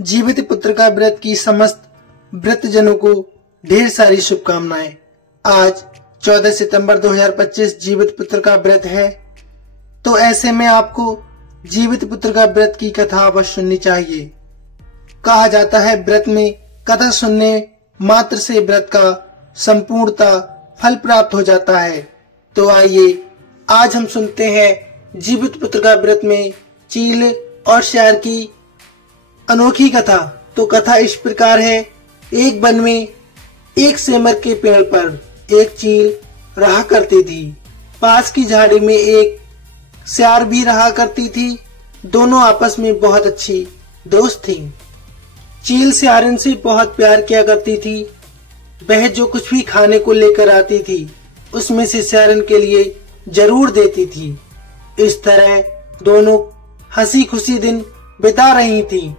जीवित पुत्र का व्रत की समस्त व्रतजनों को ढेर सारी शुभकामनाएं। आज 14 सितंबर 2025 जीवित पुत्र का व्रत है, तो ऐसे में आपको जीवित पुत्र का व्रत की कथा अवश्य सुननी चाहिए। कहा जाता है व्रत में कथा सुनने मात्र से व्रत का संपूर्णता फल प्राप्त हो जाता है। तो आइए आज हम सुनते हैं जीवित पुत्र का व्रत में चील और सियार की अनोखी कथा। तो कथा इस प्रकार है। एक वन में एक सेमर के पेड़ पर एक चील रहा करती थी। पास की झाड़ी में एक सियार भी रहा करती थी। दोनों आपस में बहुत अच्छी दोस्त थीं। चील सियारन से बहुत प्यार किया करती थी। वह जो कुछ भी खाने को लेकर आती थी उसमें से सियारन के लिए जरूर देती थी। इस तरह दोनों हंसी खुशी दिन बिता रही थी।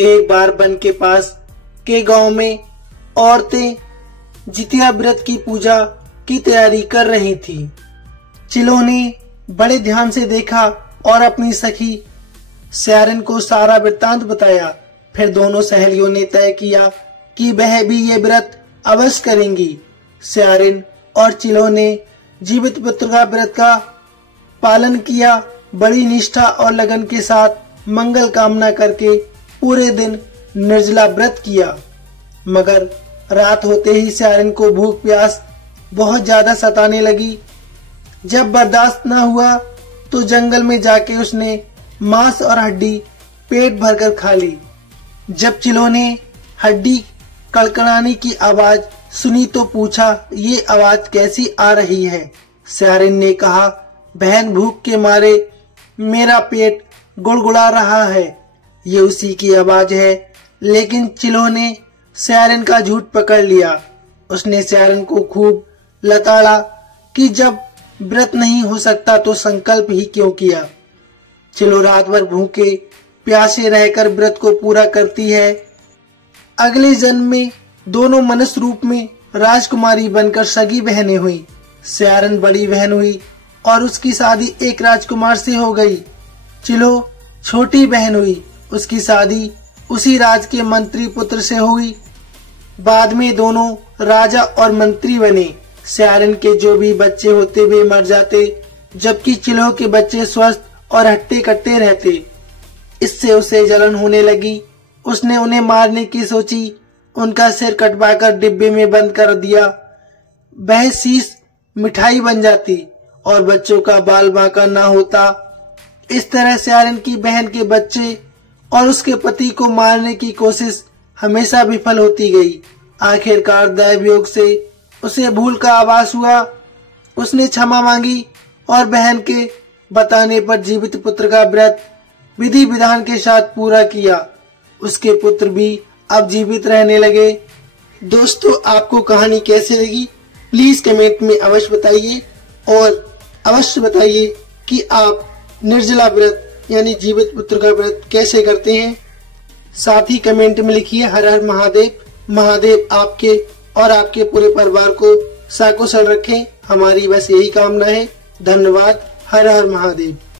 एक बार वन के पास के गांव में औरतें जितिया व्रत की पूजा की तैयारी कर रही थी। चिलों ने बड़े ध्यान से देखा और अपनी सखी सियारन को सारा वृत्तांत बताया। फिर दोनों सहेलियों ने तय किया कि वह भी ये व्रत अवश्य करेंगी। सियारन और चिलों ने जीवित पुत्र का व्रत का पालन किया। बड़ी निष्ठा और लगन के साथ मंगल कामना करके पूरे दिन निर्जला व्रत किया। मगर रात होते ही सियारन को भूख प्यास बहुत ज्यादा सताने लगी। जब बर्दाश्त न हुआ तो जंगल में जाके उसने मांस और हड्डी पेट भरकर खा ली। जब चिलों ने हड्डी कड़कड़ाने की आवाज सुनी तो पूछा, ये आवाज कैसी आ रही है? सियारन ने कहा, बहन भूख के मारे मेरा पेट गुड़गुड़ा रहा है, ये उसी की आवाज है। लेकिन चिलों ने सियारन का झूठ पकड़ लिया। उसने सियारन को खूब लताड़ा कि जब व्रत नहीं हो सकता तो संकल्प ही क्यों किया। चिलो रात भर भूखे प्यासे रहकर व्रत को पूरा करती है। अगले जन्म में दोनों मनुष्य रूप में राजकुमारी बनकर सगी बहनें हुई। सियारन बड़ी बहन हुई और उसकी शादी एक राजकुमार से हो गई। चिलो छोटी बहन हुई, उसकी शादी उसी राज के मंत्री पुत्र से हुई। बाद में दोनों राजा और मंत्री बने। सियारन के जो भी बच्चे होते वे मर जाते, जबकि चिलो के बच्चे स्वस्थ और हट्टे कट्टे रहते। इससे उसे जलन होने लगी। उसने उन्हें मारने की सोची। उनका सिर कटवाकर डिब्बे में बंद कर दिया। वह शीश मिठाई बन जाती और बच्चों का बाल बांका न होता। इस तरह सियारन की बहन के बच्चे और उसके पति को मारने की कोशिश हमेशा विफल होती गई। आखिरकार दैवयोग से उसे भूल का आभास हुआ। उसने क्षमा मांगी और बहन के बताने पर जीवित पुत्र का व्रत विधि विधान के साथ पूरा किया। उसके पुत्र भी अब जीवित रहने लगे। दोस्तों, आपको कहानी कैसी लगी प्लीज कमेंट में अवश्य बताइए और अवश्य बताइए कि आप निर्जला व्रत यानी जीवित पुत्र का व्रत कैसे करते हैं। साथ ही कमेंट में लिखिए हर हर महादेव। महादेव आपके और आपके पूरे परिवार को सकुशल रखें, हमारी बस यही कामना है। धन्यवाद। हर हर महादेव।